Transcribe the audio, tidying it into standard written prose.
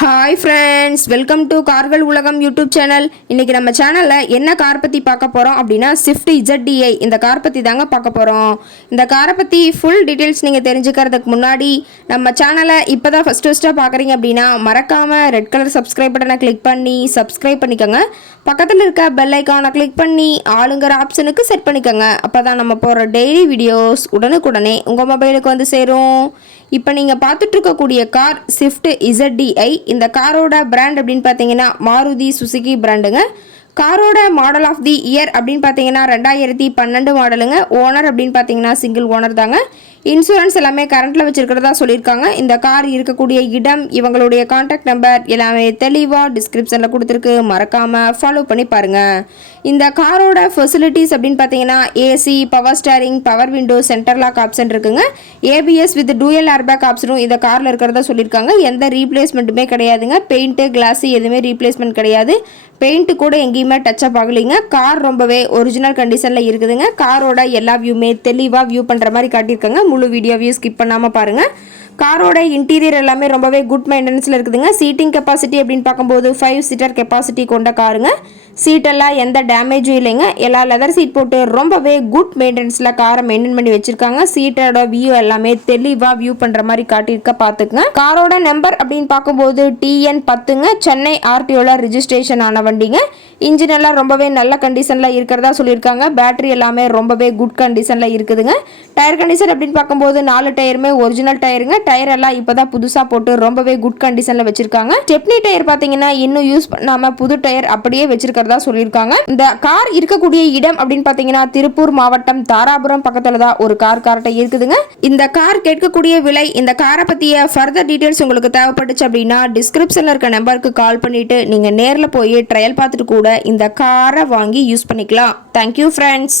Hi friends, welcome to கார்கள் உலகம் YouTube channel. இன்றைக்கி நம்ம சேனலில் என்ன கார் பற்றி பார்க்க போகிறோம் அப்படின்னா ஸ்விஃப்ட் ZDI இந்த கார் பற்றி தாங்க பார்க்க போகிறோம். இந்த காரை பற்றி ஃபுல் டீட்டெயில்ஸ் நீங்கள் தெரிஞ்சுக்கிறதுக்கு முன்னாடி நம்ம சேனலை இப்போ தான் ஃபஸ்ட்டாக பார்க்குறீங்க அப்படின்னா மறக்காமல் ரெட் கலர் சப்ஸ்கிரைப் பட்டனை கிளிக் பண்ணி சப்ஸ்கிரைப் பண்ணிக்கோங்க. பக்கத்தில் இருக்க பெல் ஐக்கானை கிளிக் பண்ணி ஆளுங்கிற ஆப்ஷனுக்கு செட் பண்ணிக்கோங்க. அப்போ தான் நம்ம போகிற டெய்லி வீடியோஸ் உடனுக்குடனே உங்கள் மொபைலுக்கு வந்து சேரும். இப்போ நீங்கள் பார்த்துட்ருக்கக்கூடிய கார் ஸ்விஃப்ட் ZDI. இந்த காரோட பிராண்ட் அப்படின்னு பார்த்தீங்கன்னா மாருதி சுசுகி பிராண்டுங்க. காரோட மாடல் ஆஃப் தி இயர் அப்படின்னு பார்த்தீங்கன்னா 2012 மாடலுங்க. ஓனர் அப்படின்னு பார்த்தீங்கன்னா சிங்கிள் ஓனர் தாங்க. இன்சூரன்ஸ் எல்லாமே கரண்ட்டில் வச்சுருக்கிறதா சொல்லியிருக்காங்க. இந்த கார் இருக்கக்கூடிய இடம், இவங்களுடைய கான்டாக்ட் நம்பர் எல்லாமே தெளிவாக டிஸ்கிரிப்ஷனில் கொடுத்துருக்கு. மறக்காமல் ஃபாலோ பண்ணி பாருங்கள். இந்த காரோட ஃபெசிலிட்டிஸ் அப்படின்னு பார்த்தீங்கன்னா AC, power steering, power window, centre lock option இருக்குங்க. ABS வித் டூயல் ஏர்பேக் ஆப்ஷனும் இந்த காரில் இருக்கிறதா சொல்லியிருக்காங்க. எந்த ரீப்ளேஸ்மெண்ட்டுமே கிடையாதுங்க. பெயிண்ட்டு, கிளாஸு எதுவுமே ரீப்ளேஸ்மெண்ட் கிடையாது. பெயிண்ட்டு கூட எங்கேயுமே டச்சப் ஆகலைங்க. கார் ரொம்பவே ஒரிஜினல் கண்டிஷனில் இருக்குதுங்க. காரோட எல்லா வியூமே தெளிவாக வியூ பண்ணுற மாதிரி காட்டியிருக்காங்க. முழு வீடியோவையும் ஸ்கிப் பண்ணாமல் பாருங்கள். காரோட இன்டீரியர் எல்லாமே ரொம்பவே குட் மெயின்டெனன்ஸில் இருக்குதுங்க. சீட்டிங் கெப்பாசிட்டி அப்படின்னு பார்க்கும்போது 5 சீட்டர் கெப்பாசிட்டி கொண்ட காருங்க. சீட்டெல்லாம் எந்த டேமேஜும் இல்லைங்க. எல்லா லெதர் சீட் போட்டு ரொம்பவே குட் மெயின்டெனன்ஸில் காரை மெயின்டைன் பண்ணி வச்சுருக்காங்க. சீட்டோட வியூ எல்லாமே தெளிவாக வியூ பண்ணுற மாதிரி காட்டியிருக்க பார்த்துக்குங்க. காரோட நம்பர் அப்படின்னு பார்க்கும்போது TN10ங்க. சென்னை RTOவில் ரிஜிஸ்ட்ரேஷன் ஆன வண்டிங்க. இன்ஜின் எல்லாம் ரொம்பவே நல்ல கண்டிஷனில் இருக்கிறதா சொல்லியிருக்காங்க. பேட்டரி எல்லாமே ரொம்பவே குட் கண்டிஷனில் இருக்குதுங்க. டயர் கண்டிஷன் அப்படின்னு பார்க்கும்போது 4 டயருமே ஒரிஜினல் டயருங்க. டயர் எல்லாம் இப்போதான் புதுசாக போட்டு ரொம்பவே குட் கண்டிஷனில் வச்சிருக்காங்க. ஸ்டெப்னி டயர் பார்த்தீங்கன்னா இன்னும் யூஸ் பண்ணாமல் புது டயர் அப்படியே வச்சிருக்கிறதா சொல்லியிருக்காங்க. இந்த கார் இருக்கக்கூடிய இடம் அப்படின்னு பார்த்தீங்கன்னா திருப்பூர் மாவட்டம் தாராபுரம் பக்கத்தில் தான் ஒரு கார்ட்ட இருக்குதுங்க. இந்த கார் கேட்கக்கூடிய விலை, இந்த காரை பற்றிய ஃபர்தர் டீட்டெயில்ஸ் உங்களுக்கு தேவைப்பட்டுச்சு அப்படின்னா டிஸ்கிரிப்ஷனில் இருக்க நம்பருக்கு கால் பண்ணிட்டு நீங்கள் நேரில் போய் ட்ரையல் பார்த்துட்டு கூட இந்த காரை வாங்கி யூஸ் பண்ணிக்கலாம். Thank you friends.